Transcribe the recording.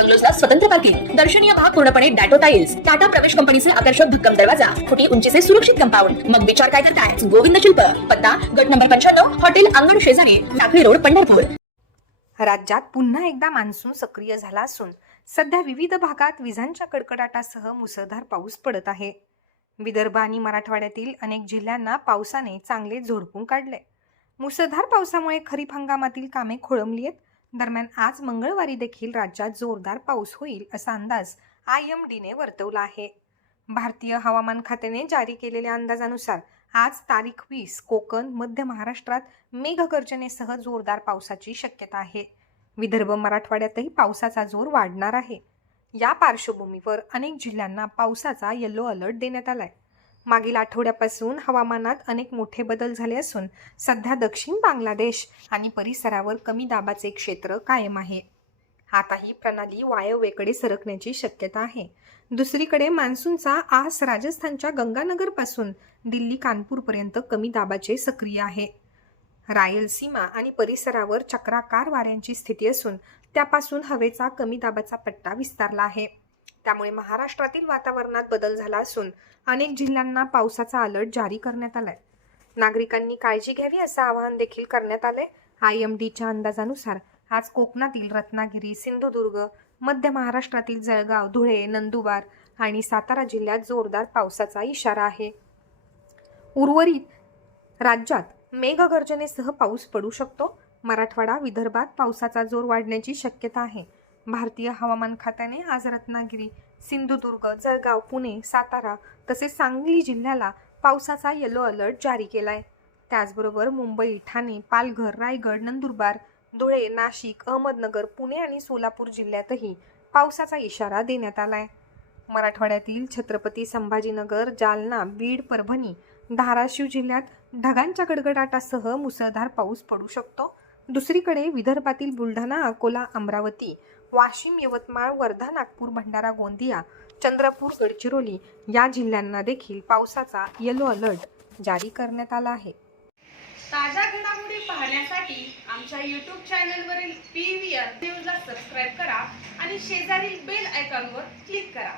बंगलोजला स्वतंत्र पार्किंग दर्शनीय भाग पूर्णपणे डॅटो टाईल्स टाटा प्रवेश कंपनीचे आकर्षक भक्कम दरवाजा फुटी उंचीचे सुरक्षित कंपाऊंड. मग विचार काय करताय? गोविंद शिल्प पत्ता गट नंबर पंच्याण्णव हॉटेल अंगण शेजारी टाकळी रोड पंढरपूर. राज्यात पुन्हा एकदा मान्सून सक्रिय झाला असून सध्या विविध भागात विजांच्या कडकडाटासह मुसळधार पाऊस पडत आहे. विदर्भ आणि मराठवाड्यातील अनेक जिल्ह्यांना पावसाने चांगले झोडपून काढले. मुसळधार पावसामुळे खरीप हंगामातील कामे खोळंबली आहेत. दरम्यान आज मंगळवारी देखील राज्यात जोरदार पाऊस होईल असा अंदाज आय एम डीने वर्तवला आहे. भारतीय हवामान खात्याने जारी केलेल्या अंदाजानुसार आज तारीख वीस कोकण मध्य महाराष्ट्रात मेघगर्जनेसह जोरदार पावसाची शक्यता आहे. विदर्भ मराठवाड्यातही पावसाचा जोर वाढणार आहे. या पार्श्वभूमीवर अनेक जिल्ह्यांना पावसाचा येलो अलर्ट देण्यात आलाय. मागील आठवड्यापासून हवामानात अनेक मोठे बदल झाले असून सध्या दक्षिण बांगलादेश आणि परिसरावर कमी दाबाचे क्षेत्र कायम आहे. आता ही प्रणाली वायव्येकडे सरकण्याची शक्यता आहे. दुसरीकडे मान्सूनचा आस राजस्थानच्या गंगानगरपासून दिल्ली कानपूरपर्यंत कमी दाबाचे सक्रिय आहे. रायलसीमा आणि परिसरावर चक्राकार वाऱ्यांची स्थिती असून त्यापासून हवेचा कमी दाबाचा पट्टा विस्तारला आहे. त्यामुळे महाराष्ट्रातील वातावरणात बदल झाला असून अनेक जिल्ह्यांना पावसाचा अलर्ट जारी करण्यात आलाय. नागरिकांनी काळजी घ्यावी असं आवाहन देखील करण्यात आलंय. आय एम डीच्या अंदाजानुसार आज कोकणातील रत्नागिरी सिंधुदुर्ग मध्य महाराष्ट्रातील जळगाव धुळे नंदुरबार आणि सातारा जिल्ह्यात जोरदार पावसाचा इशारा आहे. उर्वरित राज्यात मेघगर्जनेसह पाऊस पडू शकतो. मराठवाडा विदर्भात पावसाचा जोर वाढण्याची शक्यता आहे. भारतीय हवामान खात्याने आज रत्नागिरी सिंधुदुर्ग जळगाव पुणे सातारा तसेच सांगली जिल्ह्याला पावसाचा येलो अलर्ट जारी केला आहे त्याचबरोबर मुंबई ठाणे पालघर रायगड नंदुरबार धुळे नाशिक अहमदनगर पुणे आणि सोलापूर जिल्ह्यातही पावसाचा इशारा देण्यात आला आहे मराठवाड्यातील छत्रपती संभाजीनगर जालना बीड परभणी धाराशिव जिल्ह्यात ढगांच्या गडगडाटासह मुसळधार पाऊस पडू शकतो. दुसरीकडे विदर्भातील बुलढाणा अकोला अमरावती वाशिम यवतमाळ वर्धा नागपूर भंडारा गोंदिया चंद्रपूर गडचिरोली या जिल्ह्यांना देखील पावसाचा येलो अलर्ट जारी करण्यात आला आहे. ताज्या घडामोडी पाहण्यासाठी आमच्या यूट्यूब चॅनलवरील पी व्ही आर न्यूजला सबस्क्राईब करा आणि शेजारील बेल आयकॉनवर क्लिक करा.